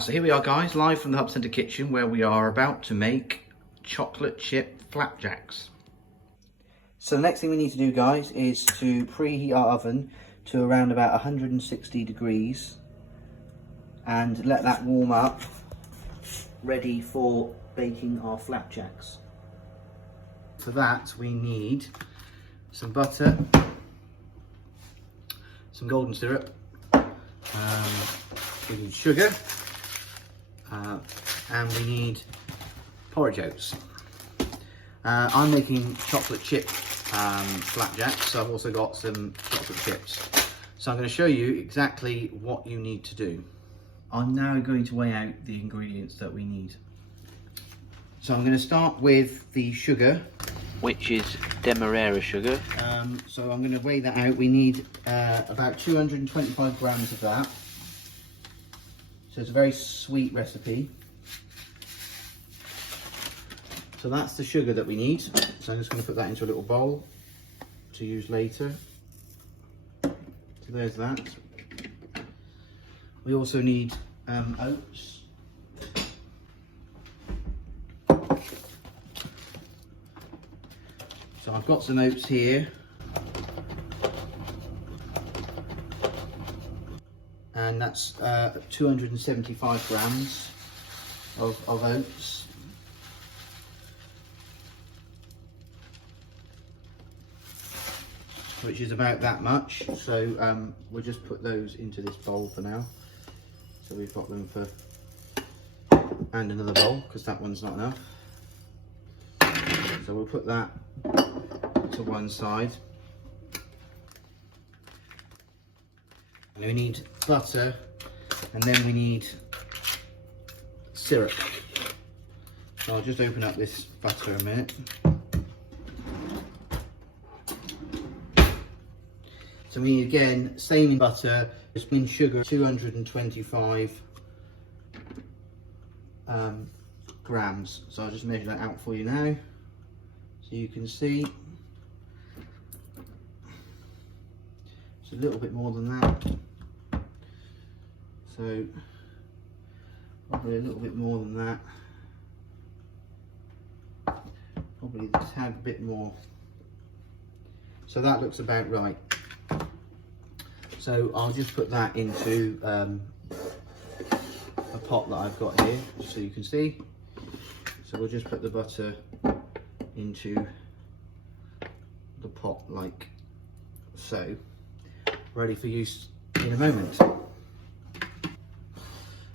So here we are guys, live from the Hub Centre kitchen where we are about to make chocolate chip flapjacks. So the next thing we need to do guys is to preheat our oven to around about 160 degrees and let that warm up, ready for baking our flapjacks. For that we need some butter, some golden syrup, we need sugar, and we need porridge oats. I'm making chocolate chip flapjacks, so I've also got some chocolate chips. So I'm going to show you exactly what you need to do. I'm now going to weigh out the ingredients that we need. So I'm going to start with the sugar, which is Demerara sugar. So I'm going to weigh that out. We need about 225 grams of that. So it's a very sweet recipe. So that's the sugar that we need. So I'm just going to put that into a little bowl to use later. So there's that. We also need oats. So I've got some oats here. And that's 275 grams of oats. Which is about that much. So we'll just put those into this bowl for now. So we've got them for, and another bowl, because that one's not enough. So we'll put that to one side. And we need butter, and then we need syrup. So I'll just open up this butter a minute. So we need, again, same in butter, just in sugar, 225 grams. So I'll just measure that out for you now, so you can see. It's a little bit more than that. So probably a little bit more than that. Probably a tad bit more. So that looks about right. So I'll just put that into a pot that I've got here, so you can see. So we'll just put the butter into the pot like so, ready for use in a moment.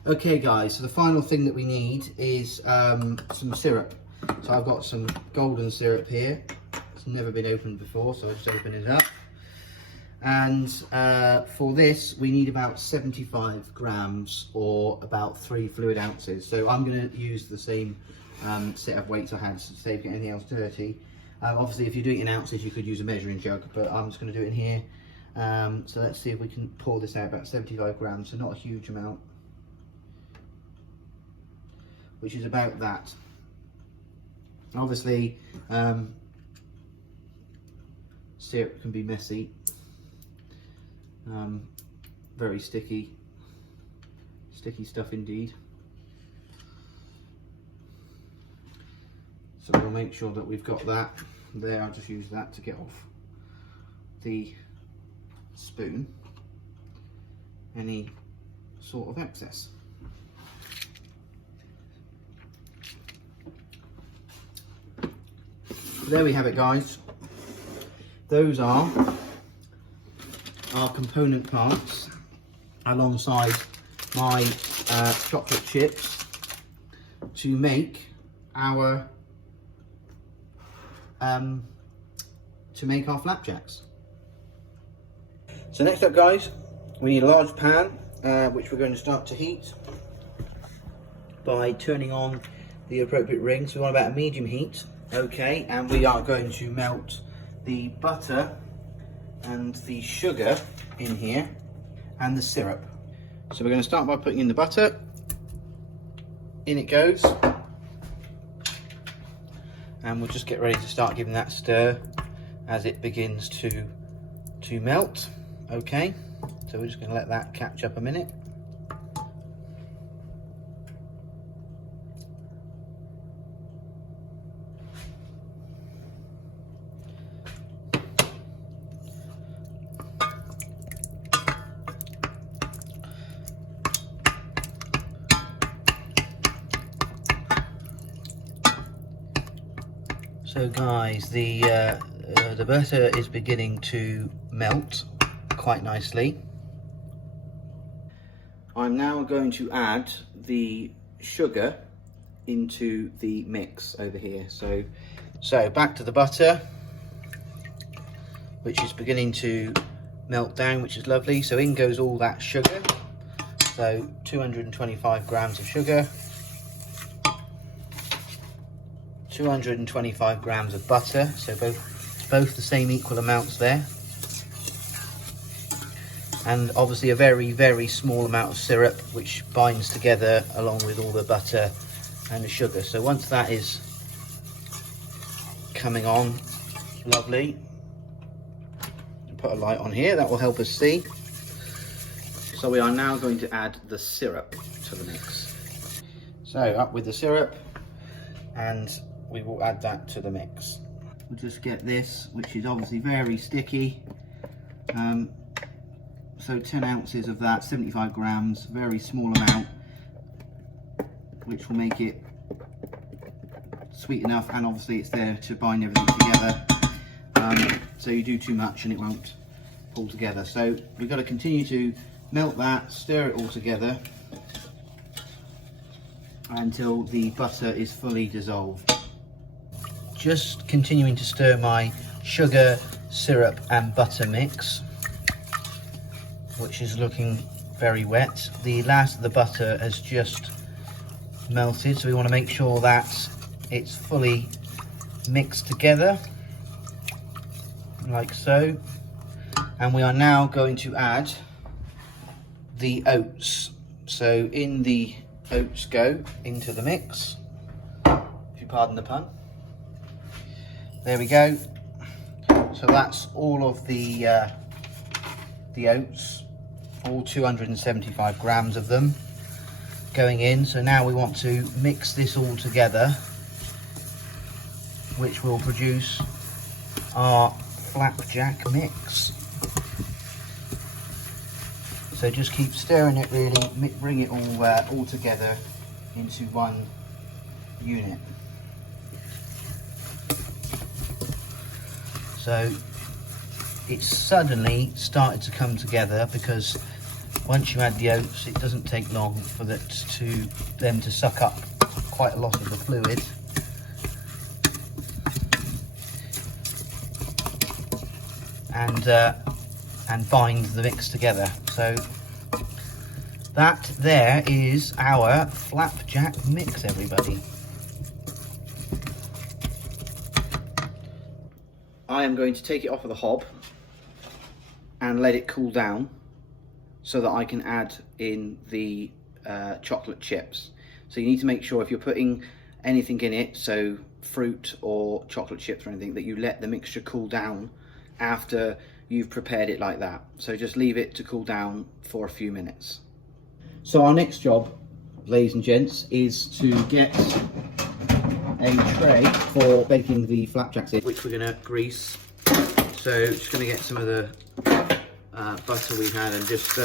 Okay guys, so the final thing that we need is some syrup. So I've got some golden syrup here. It's never been opened before, so I'll just open it up. And for this we need about 75 grams, or about 3 fluid ounces. So I'm going to use the same set of weights I had to save getting anything else dirty. Obviously if you're doing it in ounces you could use a measuring jug, but I'm just going to do it in here. So let's see if we can pour this out, about 75 grams, so not a huge amount, which is about that. Obviously syrup can be messy, very sticky stuff indeed. So we'll make sure that we've got that there. I'll just use that to get off the spoon any sort of excess. So there we have it guys. Those are our component parts alongside my chocolate chips to make our flapjacks. So next up guys, we need a large pan which we're going to start to heat by turning on the appropriate ring. So we want about a medium heat. Okay, and we are going to melt the butter and the sugar in here and the syrup. So we're going to start by putting in the butter. In it goes. And we'll just get ready to start giving that stir as it begins to melt. Okay, so we're just going to let that catch up a minute. So guys, the butter is beginning to melt quite nicely. I'm now going to add the sugar into the mix over here. So back to the butter, which is beginning to melt down, which is lovely. So in goes all that sugar. So 225 grams of sugar, 225 grams of butter, so both the same equal amounts there, and obviously a very, very small amount of syrup which binds together along with all the butter and the sugar. So once that is coming on, lovely, put a light on here, that will help us see. So we are now going to add the syrup to the mix. So up with the syrup, and we will add that to the mix. We'll just get this, which is obviously very sticky. So 10 ounces of that, 75 grams, very small amount, which will make it sweet enough, and obviously it's there to bind everything together. So you do too much and it won't pull together. So we've got to continue to melt that, stir it all together until the butter is fully dissolved. Just continuing to stir my sugar, syrup and butter mix, which is looking very wet. The last of the butter has just melted, so we want to make sure that it's fully mixed together, like so. And we are now going to add the oats. So in the oats go into the mix, if you pardon the pun. There we go. So that's all of the oats, all 275 grams of them going in. So now we want to mix this all together, which will produce our flapjack mix. So just keep stirring it, really bring it all together into one unit. So it's suddenly started to come together, because once you add the oats, it doesn't take long for them to suck up quite a lot of the fluid. And bind the mix together. So that there is our flapjack mix, everybody. I am going to take it off of the hob and let it cool down so that I can add in the chocolate chips. So you need to make sure, if you're putting anything in it, so fruit or chocolate chips or anything, that you let the mixture cool down after you've prepared it like that. So just leave it to cool down for a few minutes. So our next job, ladies and gents, is to get a tray for baking the flapjacks in, which we're going to grease. So just going to get some of the butter we had and just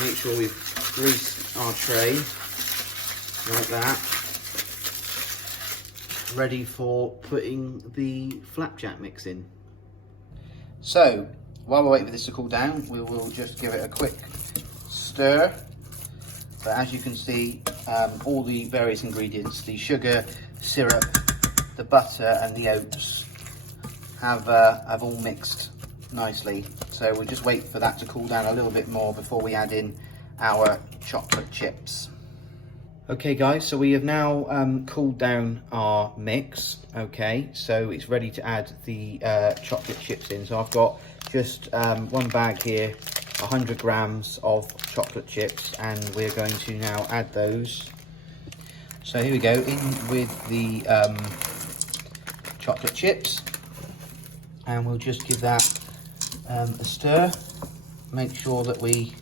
make sure we've greased our tray like that, ready for putting the flapjack mix in. So while we're waiting for this to cool down, we will just give it a quick stir. But as you can see, all the various ingredients, the sugar, syrup, the butter and the oats have all mixed nicely. So we'll just wait for that to cool down a little bit more before we add in our chocolate chips. Okay guys, so we have now cooled down our mix. Okay, so it's ready to add the chocolate chips in. So I've got just one bag here, 100 grams of chocolate chips, and we're going to now add those. So here we go, in with the chocolate chips, and we'll just give that a stir. Make sure that we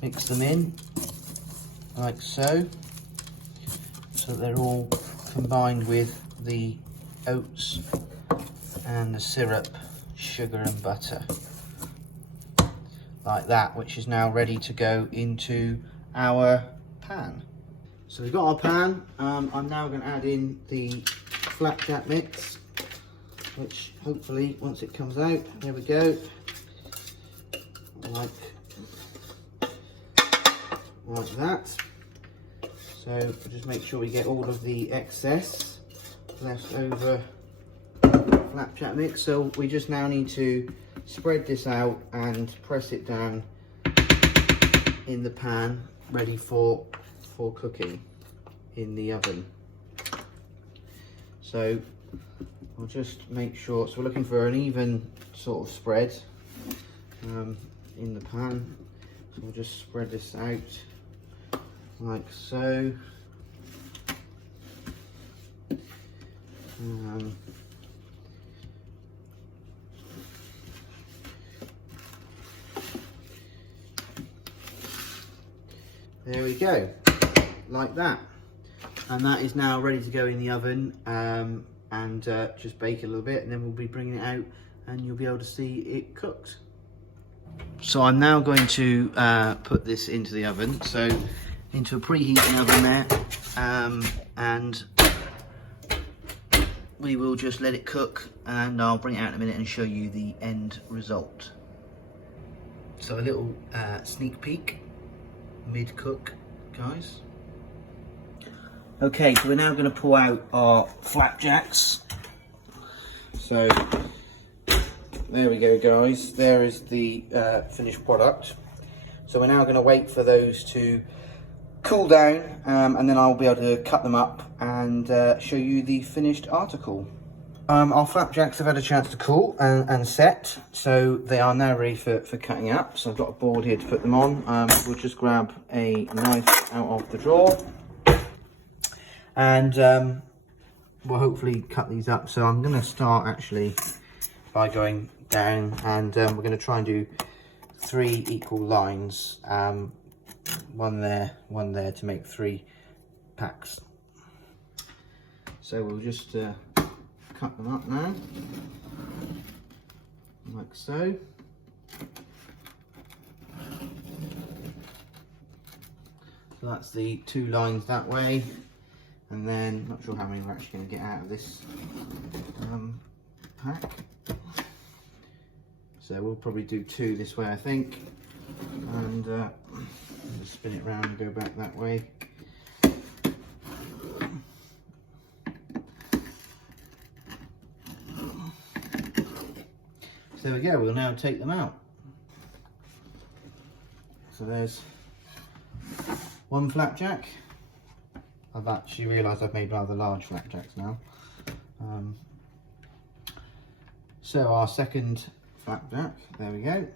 mix them in like so, so that they're all combined with the oats and the syrup, sugar and butter, like that, which is now ready to go into our pan. So we've got our pan. I'm now going to add in the flapjack mix, which hopefully once it comes out, there we go, like that. So just make sure we get all of the excess left over flapjack mix. So we just now need to spread this out and press it down in the pan, ready for cooking in the oven. So I'll just make sure, so we're looking for an even sort of spread in the pan. So we'll just spread this out like so. There we go, like that. And that is now ready to go in the oven and just bake it a little bit, and then we'll be bringing it out and you'll be able to see it cooked. So I'm now going to put this into the oven, so into a preheating oven there, and we will just let it cook, and I'll bring it out in a minute and show you the end result. So a little sneak peek, mid-cook, guys. Okay, so we're now going to pull out our flapjacks. So there we go, guys. There is the finished product. So we're now going to wait for those to cool down, and then I'll be able to cut them up and show you the finished article. Our flapjacks have had a chance to cool and set, so they are now ready for cutting up. So I've got a board here to put them on. We'll just grab a knife out of the drawer, and we'll hopefully cut these up. So I'm going to start actually by going down, and we're going to try and do 3 equal lines, one there to make 3 packs. So we'll just cut them up now, like so. So that's the 2 lines that way, and then not sure how many we're actually going to get out of this pack. So we'll probably do 2 this way, I think, and just spin it around and go back that way. So there we go, we'll now take them out. So there's 1 flapjack. I've actually realised I've made rather large flapjacks now. So our second flapjack, there we go.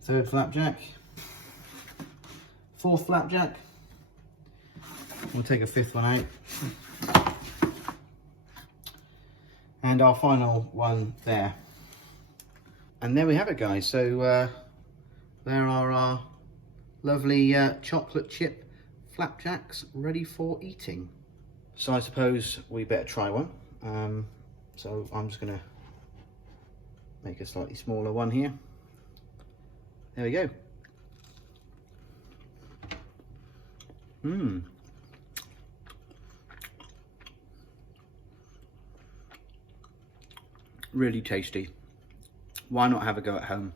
Third flapjack. 4th flapjack. We'll take a 5th one out. And our final one there. And there we have it, guys. So there are our lovely chocolate chip flapjacks ready for eating. So I suppose we better try one. So I'm just going to make a slightly smaller one here. There we go. Really tasty. Why not have a go at home?